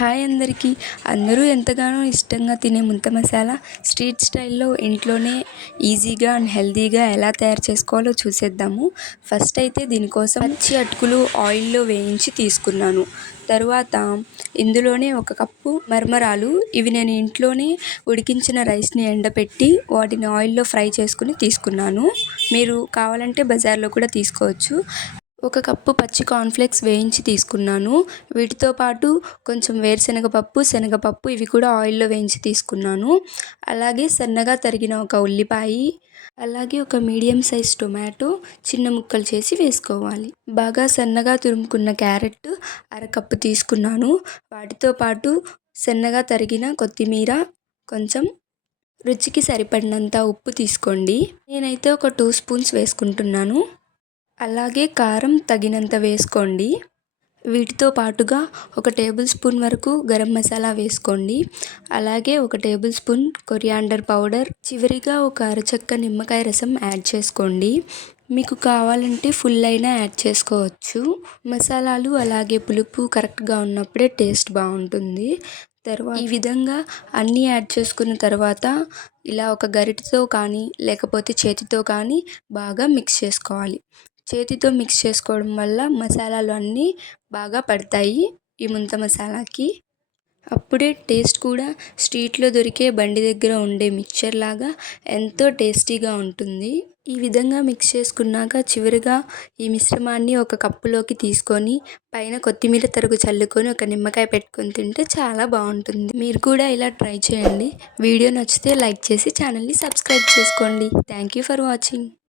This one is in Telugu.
హాయ్ అందరికీ. అందరూ ఎంతగానో ఇష్టంగా తినే ముంత మసాలా స్ట్రీట్ స్టైల్లో ఇంట్లోనే ఈజీగా అండ్ హెల్తీగా ఎలా తయారు చేసుకోవాలో చూసేద్దాము. ఫస్ట్ అయితే దీనికోసం మంచి అటుకులు ఆయిల్లో వేయించి తీసుకున్నాను. తరువాత ఇందులోనే ఒక కప్పు మర్మరాలు ఇవి నేను ఇంట్లోనే ఉడికించిన రైస్ని ఎండపెట్టి వాటిని ఆయిల్లో ఫ్రై చేసుకుని తీసుకున్నాను. మీరు కావాలంటే బజార్లో కూడా తీసుకోవచ్చు. ఒక కప్పు పచ్చి కార్న్ఫ్లేక్స్ వేయించి తీసుకున్నాను. వీటితో పాటు కొంచెం వేరుశనగ పప్పు శనగపప్పు ఇవి కూడా ఆయిల్లో వేయించి తీసుకున్నాను. అలాగే సన్నగా తరిగిన ఒక ఉల్లిపాయ అలాగే ఒక మీడియం సైజ్ టొమాటో చిన్న ముక్కలు చేసి వేసుకోవాలి. బాగా సన్నగా తురుముకున్న క్యారెట్ అరకప్పు తీసుకున్నాను. వాటితో పాటు సన్నగా తరిగిన కొత్తిమీర కొంచెం రుచికి సరిపడినంత ఉప్పు తీసుకోండి. నేనైతే ఒక టూ స్పూన్స్ వేసుకుంటున్నాను. అలాగే కారం తగినంత వేసుకోండి. వీటితో పాటుగా ఒక టేబుల్ స్పూన్ వరకు గరం మసాలా వేసుకోండి. అలాగే ఒక టేబుల్ స్పూన్ కొరియాండర్ పౌడర్ చివరిగా ఒక అరచక్క నిమ్మకాయ రసం యాడ్ చేసుకోండి. మీకు కావాలంటే ఫుల్ అయినా యాడ్ చేసుకోవచ్చు. మసాలాలు అలాగే పులుపు కరెక్ట్గా ఉన్నప్పుడే టేస్ట్ బాగుంటుంది. తర్వాత ఈ విధంగా అన్నీ యాడ్ చేసుకున్న తర్వాత ఇలా ఒక గరిటతో కానీ లేకపోతే చేతితో కానీ బాగా మిక్స్ చేసుకోవాలి. చేతితో మిక్స్ చేసుకోవడం వల్ల మసాలాలు అన్నీ బాగా పడతాయి ఈ ముంత మసాలాకి. అప్పుడే టేస్ట్ కూడా స్ట్రీట్లో దొరికే బండి దగ్గర ఉండే మిక్చర్ లాగా ఎంతో టేస్టీగా ఉంటుంది. ఈ విధంగా మిక్స్ చేసుకున్నాక చివరిగా ఈ మిశ్రమాన్ని ఒక కప్పులోకి తీసుకొని పైన కొత్తిమీర తరుగు చల్లుకొని ఒక నిమ్మకాయ పెట్టుకొని తింటే చాలా బాగుంటుంది. మీరు కూడా ఇలా ట్రై చేయండి. వీడియో నచ్చితే లైక్ చేసి ఛానల్ని సబ్స్క్రైబ్ చేసుకోండి. Thank you for watching.